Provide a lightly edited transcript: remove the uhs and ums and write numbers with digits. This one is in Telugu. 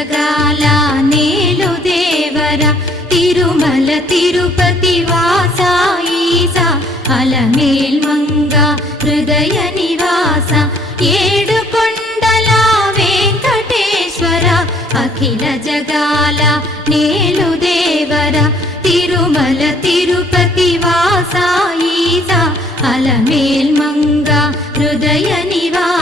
జగాల నేలు దేవర తిరుమల తిరుపతి వాస ఈసా అలమేల్ మంగ హృదయ నివాస ఏడు కొండల వెంకటేశ్వర అఖిల జగాల నేలు దేవర తిరుమల తిరుపతి వాస ఈసా అలమేల్ మంగ హృదయ నివాస